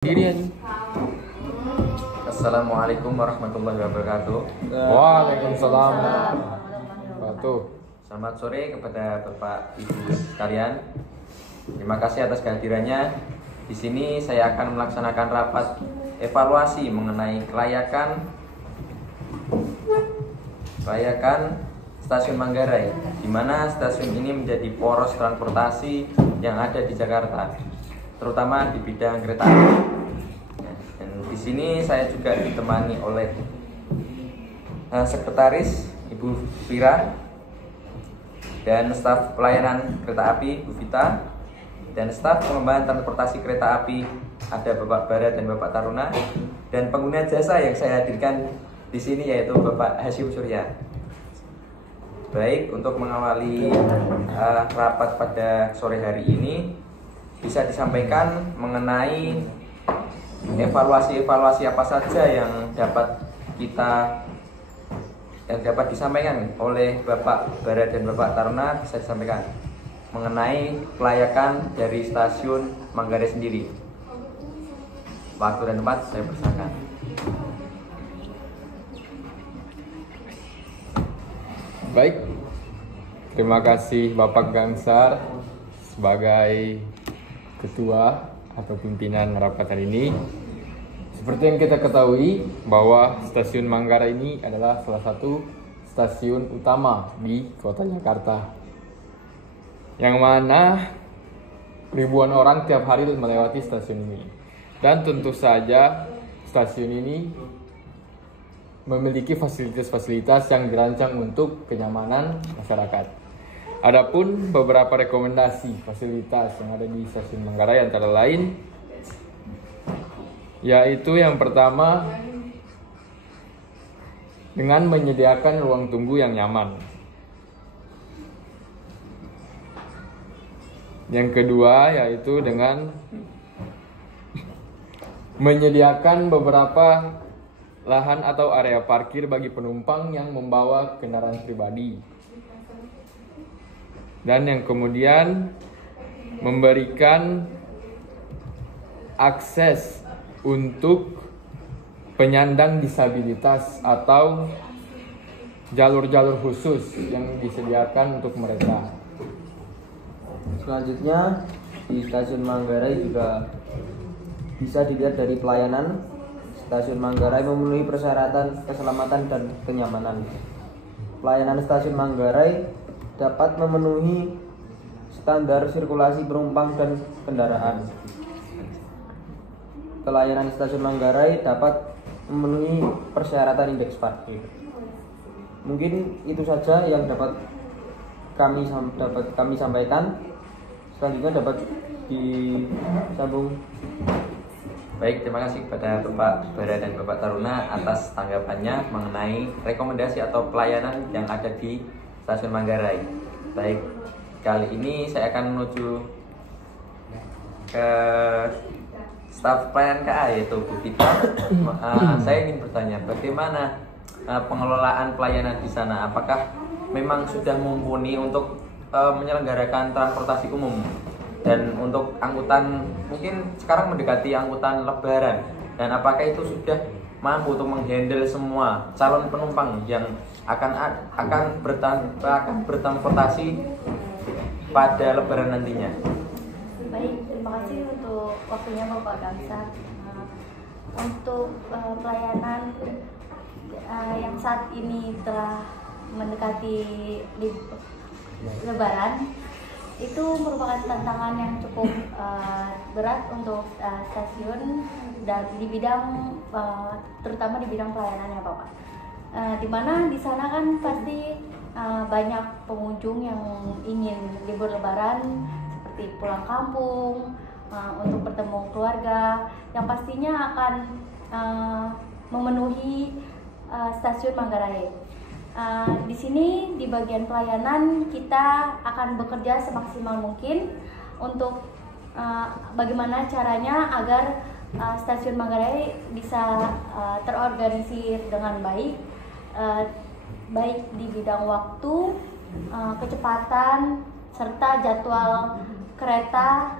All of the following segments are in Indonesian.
Dirian. Assalamualaikum warahmatullahi wabarakatuh. Waalaikumsalam warahmatullahi wabarakatuh. Selamat sore kepada Bapak Ibu sekalian. Terima kasih atas kehadirannya. Di sini saya akan melaksanakan rapat evaluasi mengenai kelayakan Stasiun Manggarai, di mana stasiun ini menjadi poros transportasi yang ada di Jakarta, terutama di bidang kereta api. Dan di sini saya juga ditemani oleh sekretaris Ibu Fira dan staf pelayanan kereta api Bu Vita, dan staf pengembangan transportasi kereta api ada Bapak Bara dan Bapak Taruna, dan pengguna jasa yang saya hadirkan di sini yaitu Bapak Hasyim Surya. Baik, untuk mengawali rapat pada sore hari ini, bisa disampaikan mengenai evaluasi apa saja yang dapat disampaikan oleh Bapak Bara dan Bapak Taruna. Bisa disampaikan mengenai kelayakan dari stasiun Manggarai sendiri. Waktu dan tempat saya persilakan. Baik, terima kasih Bapak Gangsar sebagai ketua atau pimpinan rapat hari ini. Seperti yang kita ketahui bahwa stasiun Manggarai ini adalah salah satu stasiun utama di kota Jakarta, yang mana ribuan orang tiap hari melewati stasiun ini. Dan tentu saja stasiun ini memiliki fasilitas-fasilitas yang dirancang untuk kenyamanan masyarakat. Adapun beberapa rekomendasi fasilitas yang ada di stasiun Manggarai antara lain yaitu yang pertama dengan menyediakan ruang tunggu yang nyaman. Yang kedua yaitu dengan menyediakan beberapa lahan atau area parkir bagi penumpang yang membawa kendaraan pribadi. Dan yang kemudian memberikan akses untuk penyandang disabilitas atau jalur-jalur khusus yang disediakan untuk mereka. Selanjutnya di stasiun Manggarai juga bisa dilihat dari pelayanan. Stasiun Manggarai memenuhi persyaratan keselamatan dan kenyamanan. Pelayanan stasiun Manggarai dapat memenuhi standar sirkulasi penumpang dan kendaraan. Pelayanan stasiun Manggarai dapat memenuhi persyaratan indeks parkir. Mungkin itu saja yang dapat kami sampaikan. Selanjutnya dapat disambung. Baik, terima kasih kepada Bapak Bara dan Bapak Taruna atas tanggapannya mengenai rekomendasi atau pelayanan yang ada di stasiun Manggarai. Baik, kali ini saya akan menuju ke staf pelayanan KA yaitu Bu Vita. Saya ingin bertanya, bagaimana pengelolaan pelayanan di sana? Apakah memang sudah mumpuni untuk menyelenggarakan transportasi umum? Dan untuk angkutan, mungkin sekarang mendekati angkutan lebaran, dan apakah itu sudah mampu untuk menghandle semua calon penumpang yang akan bertransportasi pada lebaran nantinya? Baik, terima kasih untuk waktunya Bapak Gangsar. Untuk pelayanan yang saat ini telah mendekati lebaran, itu merupakan tantangan yang cukup berat untuk stasiun dan di bidang terutama di bidang pelayanannya Bapak. Dimana di sana kan pasti banyak pengunjung yang ingin libur lebaran seperti pulang kampung, untuk bertemu keluarga, yang pastinya akan memenuhi stasiun Manggarai. Di sini di bagian pelayanan kita akan bekerja semaksimal mungkin untuk bagaimana caranya agar stasiun Manggarai bisa terorganisir dengan baik, baik di bidang waktu, kecepatan, serta jadwal kereta,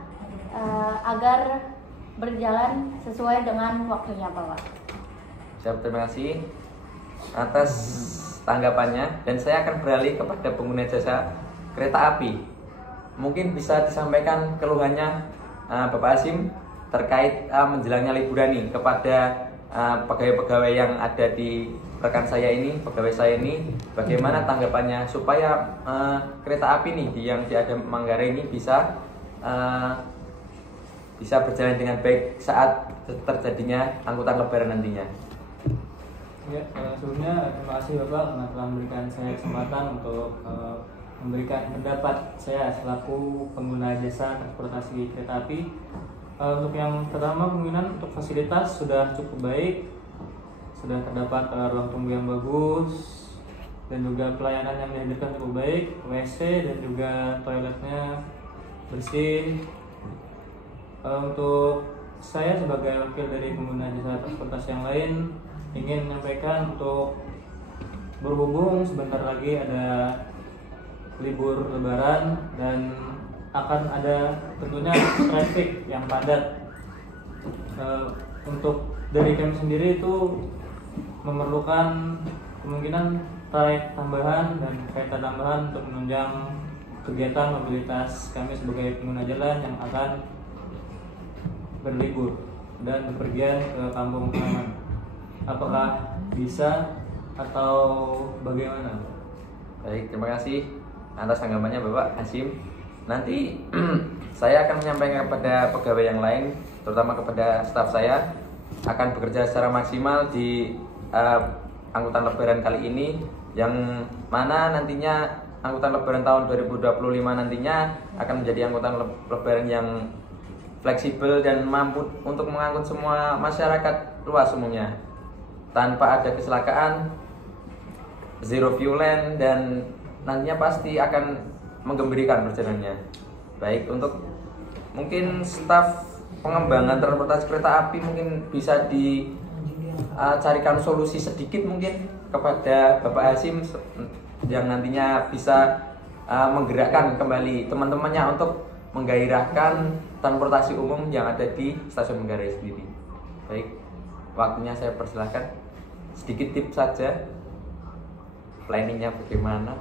agar berjalan sesuai dengan waktunya Bapak. Siap, terima kasih atas tanggapannya, dan saya akan beralih kepada pengguna jasa kereta api. Mungkin bisa disampaikan keluhannya Bapak Hasyim terkait menjelangnya liburan nih kepada pegawai-pegawai yang ada di rekan saya ini, pegawai saya ini, bagaimana tanggapannya supaya kereta api nih yang ada Manggarai ini bisa berjalan dengan baik saat terjadinya angkutan lebaran nantinya. Ya, sebelumnya terima kasih Bapak karena telah memberikan saya kesempatan untuk memberikan pendapat saya selaku pengguna jasa transportasi kereta api. Untuk yang pertama, kemungkinan untuk fasilitas sudah cukup baik, sudah terdapat ruang tunggu yang bagus, dan juga pelayanan yang dihadirkan cukup baik, WC dan juga toiletnya bersih. Untuk saya sebagai wakil dari pengguna jasa transportasi yang lain ingin menyampaikan untuk berhubung sebentar lagi ada libur lebaran dan akan ada tentunya traffic yang padat. Untuk dari kami sendiri itu memerlukan kemungkinan trayek tambahan dan kereta tambahan untuk menunjang kegiatan mobilitas kami sebagai pengguna jalan yang akan berlibur dan bepergian ke kampung halaman. Apakah bisa atau bagaimana? Baik, terima kasih atas tanggapannya Bapak Hasyim. Nanti saya akan menyampaikan kepada pegawai yang lain, terutama kepada staf saya, akan bekerja secara maksimal di angkutan lebaran kali ini, yang mana nantinya angkutan lebaran tahun 2025 nantinya akan menjadi angkutan lebaran yang fleksibel dan mampu untuk mengangkut semua masyarakat luas umumnya tanpa ada kecelakaan, zero violent, dan nantinya pasti akan menggembirakan perjalanannya. Baik, untuk mungkin staf pengembangan transportasi kereta api mungkin bisa dicarikan solusi sedikit mungkin kepada Bapak Hasyim yang nantinya bisa menggerakkan kembali teman-temannya untuk menggairahkan transportasi umum yang ada di stasiun Manggarai sendiri. Baik, waktunya saya persilahkan sedikit tips saja, planningnya bagaimana.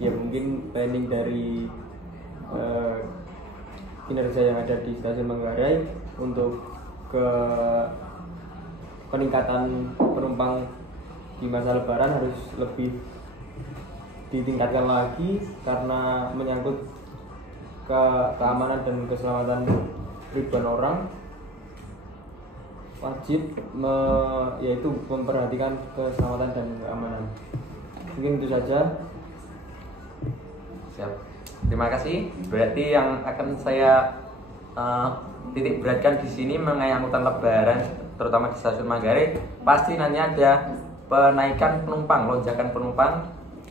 Ya, mungkin planning dari kinerja yang ada di stasiun Manggarai untuk ke peningkatan penumpang di masa lebaran harus lebih ditingkatkan lagi, karena menyangkut keamanan dan keselamatan ribuan orang. Wajib yaitu memperhatikan keselamatan dan keamanan. Mungkin itu saja. Siap. Terima kasih. Berarti yang akan saya titik beratkan di sini mengenai angkutan lebaran, terutama di stasiun Manggarai, pasti nanti ada penaikan penumpang, lonjakan penumpang,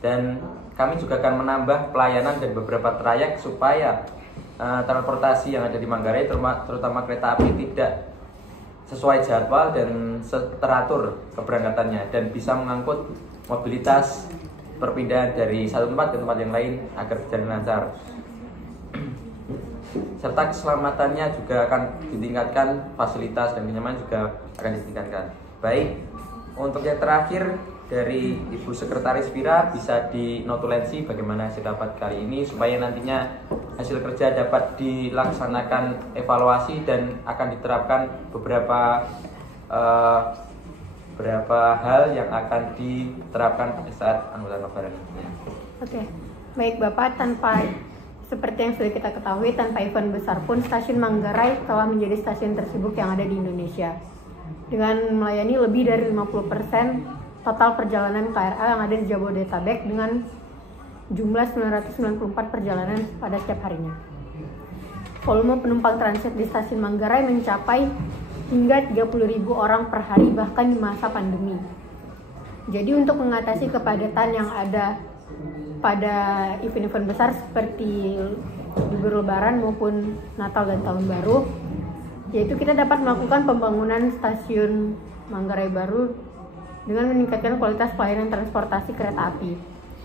dan kami juga akan menambah pelayanan dan beberapa trayek supaya transportasi yang ada di Manggarai, terutama kereta api, tidak sesuai jadwal dan teratur keberangkatannya dan bisa mengangkut mobilitas perpindahan dari satu tempat ke tempat yang lain agar berjalan lancar. Serta keselamatannya juga akan ditingkatkan, fasilitas dan kenyamanan juga akan ditingkatkan. Baik, untuk yang terakhir dari Ibu Sekretaris Vira bisa dinotulensi bagaimana hasil rapat kali ini supaya nantinya hasil kerja dapat dilaksanakan evaluasi dan akan diterapkan beberapa hal yang akan diterapkan pada saat angkutan lebaran. Oke, baik Bapak, seperti yang sudah kita ketahui, tanpa event besar pun stasiun Manggarai telah menjadi stasiun tersibuk yang ada di Indonesia dengan melayani lebih dari 50% total perjalanan KRL yang ada di Jabodetabek dengan jumlah 994 perjalanan pada setiap harinya. Volume penumpang transit di stasiun Manggarai mencapai hingga 30.000 orang per hari bahkan di masa pandemi. Jadi untuk mengatasi kepadatan yang ada pada event-event besar seperti libur lebaran maupun Natal dan Tahun Baru, yaitu kita dapat melakukan pembangunan stasiun Manggarai baru dengan meningkatkan kualitas pelayanan transportasi kereta api.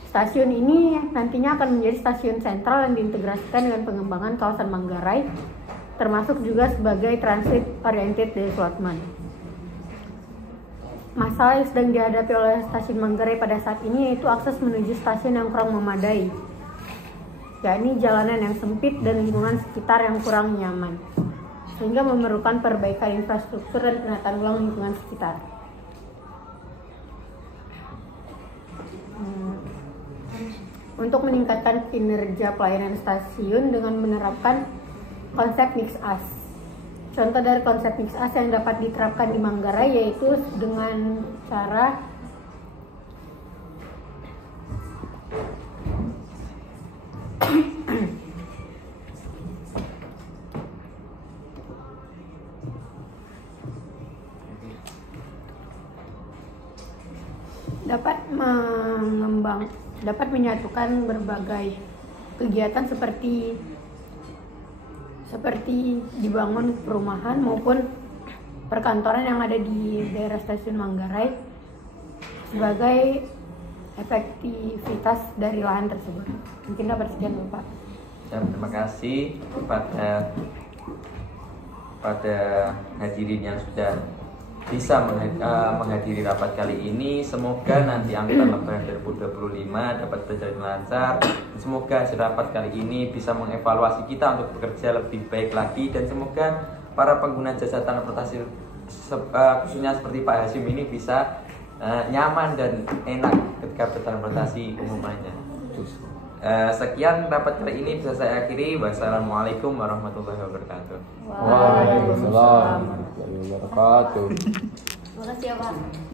Stasiun ini nantinya akan menjadi stasiun sentral yang diintegrasikan dengan pengembangan kawasan Manggarai, termasuk juga sebagai transit oriented development. Masalah yang sedang dihadapi oleh stasiun Manggarai pada saat ini yaitu akses menuju stasiun yang kurang memadai, yakni jalanan yang sempit dan lingkungan sekitar yang kurang nyaman, sehingga memerlukan perbaikan infrastruktur dan penataan ulang lingkungan sekitar. Untuk meningkatkan kinerja pelayanan stasiun dengan menerapkan konsep mix as. Contoh dari konsep mix as yang dapat diterapkan di Manggarai yaitu dengan cara dapat menyatukan berbagai kegiatan seperti dibangun perumahan maupun perkantoran yang ada di daerah stasiun Manggarai sebagai efektivitas dari lahan tersebut. Mungkin dapat sekian Bapak. Terima kasih pada hadirin yang sudah bisa menghadiri rapat kali ini. Semoga nanti angkutan lebaran 2025 dapat berjalan lancar. Semoga rapat kali ini bisa mengevaluasi kita untuk bekerja lebih baik lagi, dan semoga para pengguna jasa transportasi khususnya seperti Pak Hasyim ini bisa nyaman dan enak ketika bertransportasi umumnya. Sekian rapat kali ini bisa saya akhiri. Wassalamualaikum warahmatullahi wabarakatuh. Waalaikumsalam warahmatullahi wabarakatuh. Terima kasih ya Pak.